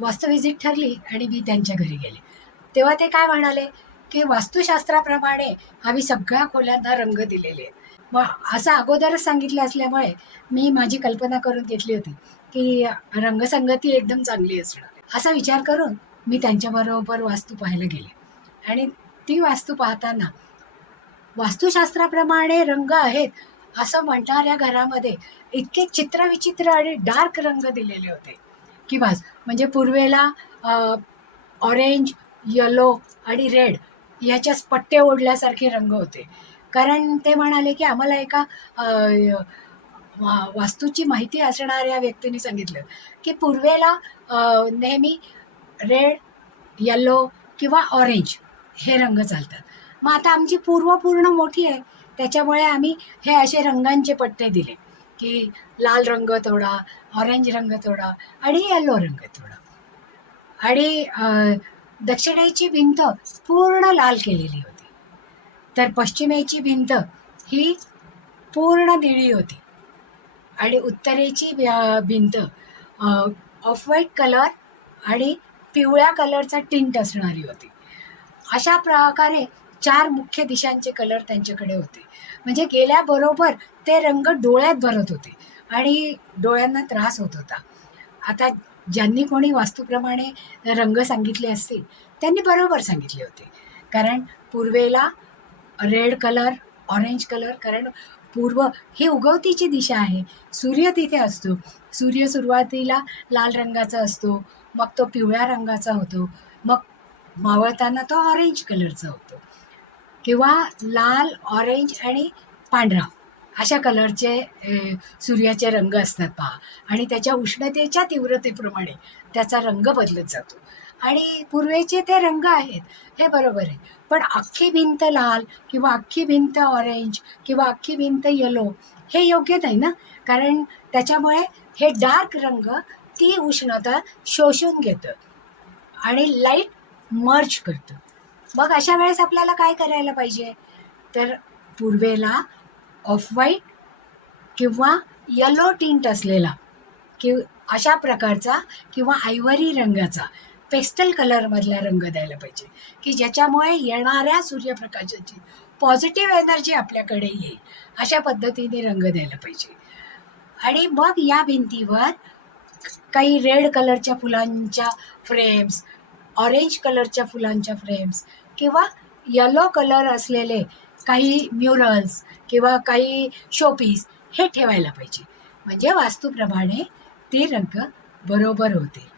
वास्तू व्हिजिट ठरली आणि मी त्यांच्या घरी गेले. तेव्हा ते काय म्हणाले, की वास्तुशास्त्राप्रमाणे आम्ही सगळ्या खोल्यांना रंग दिलेले आहेत. मग असं अगोदरच सांगितलं असल्यामुळे मी माझी कल्पना करून घेतली होती, की रंगसंगती एकदम चांगली असणार. असा विचार करून मी त्यांच्याबरोबर वास्तू पाहायला गेले आणि ती वास्तू पाहताना वास्तुशास्त्राप्रमाणे रंग आहेत असं म्हणणाऱ्या घरामध्ये इतके चित्रविचित्र आणि डार्क रंग दिलेले होते की बस. म्हणजे पूर्वेला ऑरेंज, येलो आणि रेड ह्याच्याच पट्टे ओढल्यासारखे रंग होते. कारण ते म्हणाले की आम्हाला एका अ, वास्तूची माहिती असणाऱ्या व्यक्तीने सांगितलं की पूर्वेला नेहमी रेड, येलो किंवा ऑरेंज हे रंग चालतात. मग आता आमची पूर्व पूर्ण मोठी आहे, त्याच्यामुळे आम्ही हे असे रंगांचे पट्टे दिले की लाल रंग थोडा, ऑरेंज रंग थोडा आणि येलो रंग थोडा. आणि दक्षिणेची भिंत पूर्ण लाल केलेली होती, तर पश्चिमेची भिंत ही पूर्ण निळी होती आणि उत्तरेची भिंत ऑफ व्हाईट कलर आणि पिवळ्या कलरचा टिंट असणारी होती. अशा प्रकारे चार मुख्य दिशांचे कलर त्यांच्याकडे होते. म्हणजे गेल्याबरोबर ते रंग डोळ्यात भरत होते आणि डोळ्यांना त्रास होत होता. आता ज्यांनी कोणी वास्तूप्रमाणे रंग सांगितले असतील त्यांनी बरोबर सांगितले होते. कारण पूर्वेला रेड कलर, ऑरेंज कलर, कारण पूर्व ही उगवतीची दिशा आहे. सूर्य तिथे असतो. सूर्य सुरुवातीला लाल रंगाचा असतो, मग तो पिवळ्या रंगाचा होतो, मग मावळताना तो ऑरेंज कलरचा होतो किंवा लाल, ऑरेंज आणि पांढरा अशा कलरचे सूर्याचे रंग असतात पहा. आणि त्याच्या उष्णतेच्या तीव्रतेप्रमाणे त्याचा रंग बदलत जातो आणि पूर्वेचे ते रंग आहेत हे बरोबर आहे. पण अख्खी भिंत लाल किंवा अख्खी भिंत ऑरेंज किंवा अख्खी भिंत येलो हे योग्य नाही ना. कारण त्याच्यामुळे हे डार्क रंग ती उष्णता शोषून घेतं आणि लाईट मर्ज करतं. मग अशा वेळेस आपल्याला काय करायला पाहिजे, तर पूर्वेला ऑफ व्हाईट किंवा येलो टिंट असलेला कि अशा प्रकारचा किंवा आयव्हरी रंगाचा पेस्टल कलरमधला रंग द्यायला पाहिजे, की ज्याच्यामुळे येणाऱ्या सूर्यप्रकाशाची पॉझिटिव्ह एनर्जी आपल्याकडे येईल अशा पद्धतीने रंग द्यायला पाहिजे. आणि मग या भिंतीवर काही रेड कलरच्या फुलांच्या फ्रेम्स, ऑरेंज कलरच्या फुलांच्या फ्रेम्स किंवा येलो कलर असलेले काही म्युरल्स किंवा काही शोपीस हे ठेवायला पाहिजे. म्हणजे वास्तूप्रमाणे ते रंग बरोबर होतील.